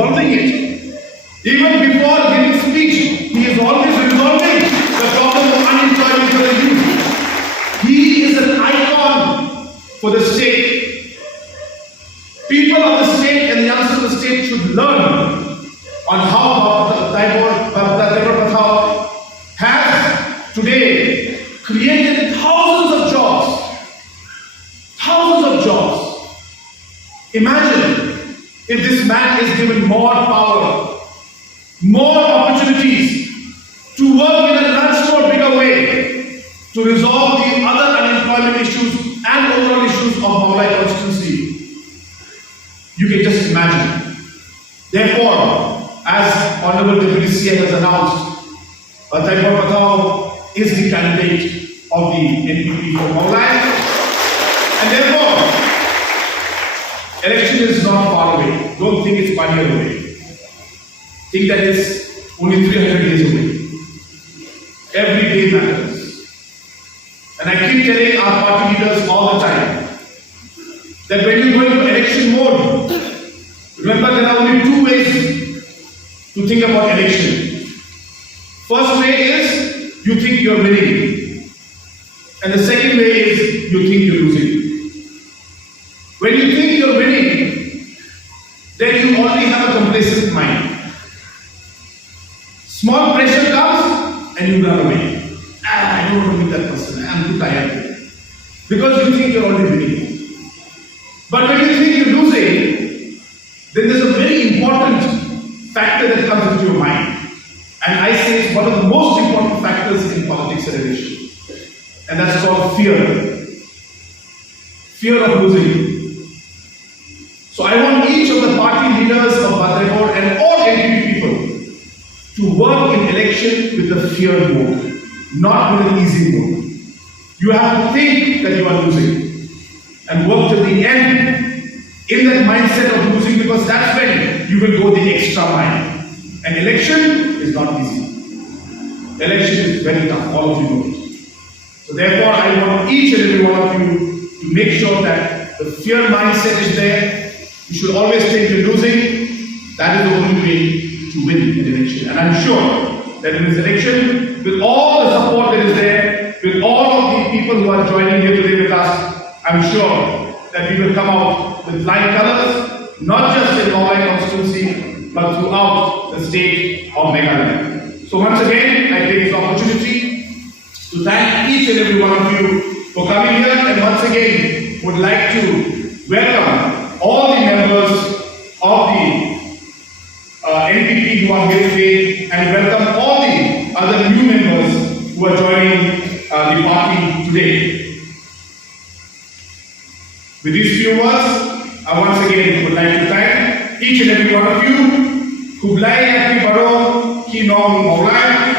resolving it. Even before giving speech, he is always resolving the problem of unemployment for the youth. He is an icon for the state. People of the state and the youngsters of the state should learn on how has today created thousands of jobs. Thousands of jobs. Imagine if this man is given more power, more opportunities to work in a much more bigger way to resolve the other unemployment issues and overall issues of Mawlai constituency. You can just imagine. Therefore, as Honorable Deputy CM has announced, Taibor Pathau is the candidate of the NPP for Mawlai. And therefore, election is not far away. Don't think it's 1 year away. Think that it's only 300 days away. Every day matters. And I keep telling our party leaders all the time that when you go into election mode, remember there are only two ways to think about election. First way is you think you're winning. And the second way is you think you're losing. When you think you're winning, then you already have a complacent mind. Small pressure comes and you run away. I don't want to meet that person. I'm too tired. Because you think you're already winning. But when you think you're losing, then there's a very important factor that comes into your mind. And I say it's one of the most important factors in politics and election. And that's called fear. Fear of losing. So I want each of the party leaders of Badaibor and all NPP people to work in election with the fear mode, not with an easy mode. You have to think that you are losing and work till the end in that mindset of losing, because that's when you will go the extra mile. And election is not easy. Election is very tough, all of you know it. So therefore, I want each and every one of you to make sure that the fear mindset is there. You should always think you're losing. That is the only way to win an election. And I'm sure that in this election, with all the support that is there, with all of the people who are joining here today with us, I'm sure that we will come out with flying colors, not just in Mawlai constituency, but throughout the state of Meghalaya. So once again, I take this opportunity to thank each and every one of you for coming here, and once again would like to welcome all the members of the NPP who are here today, and welcome all the other new members who are joining the party today. With these few words, I once again would like to thank each and every one of you. Khublei, Shnong Mawlai.